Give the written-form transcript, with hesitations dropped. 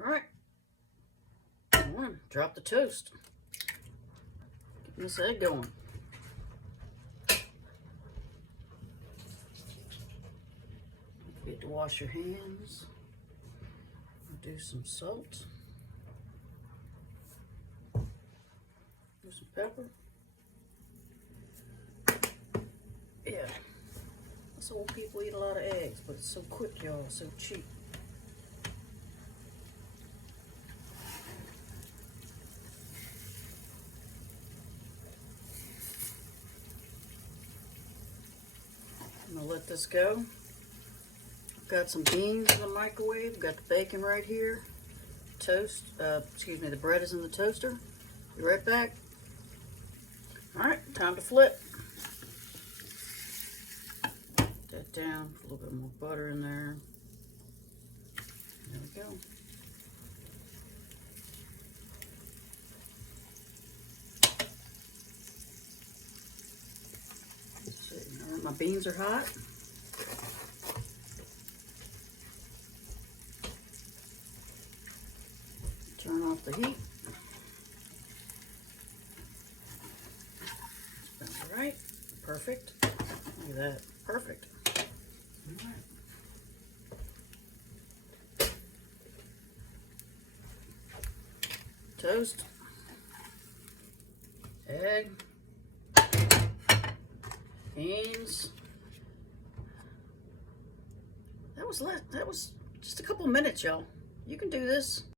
All right. One, drop the toast. Getting this egg going. Don't forget to wash your hands. Do some salt. Do some pepper. Yeah. Us old people eat a lot of eggs, but it's so quick, y'all. So cheap. I'm gonna let this go. Got some beans in the microwave. Got the bacon right here. Toast. The bread is in the toaster. Be right back. All right, time to flip. Put that down. Put a little bit more butter in there. There we go. All right, my beans are hot. Turn off the heat. All right, perfect. Look at that, perfect. All right. Toast, egg, beans. That was just a couple minutes, y'all. You can do this.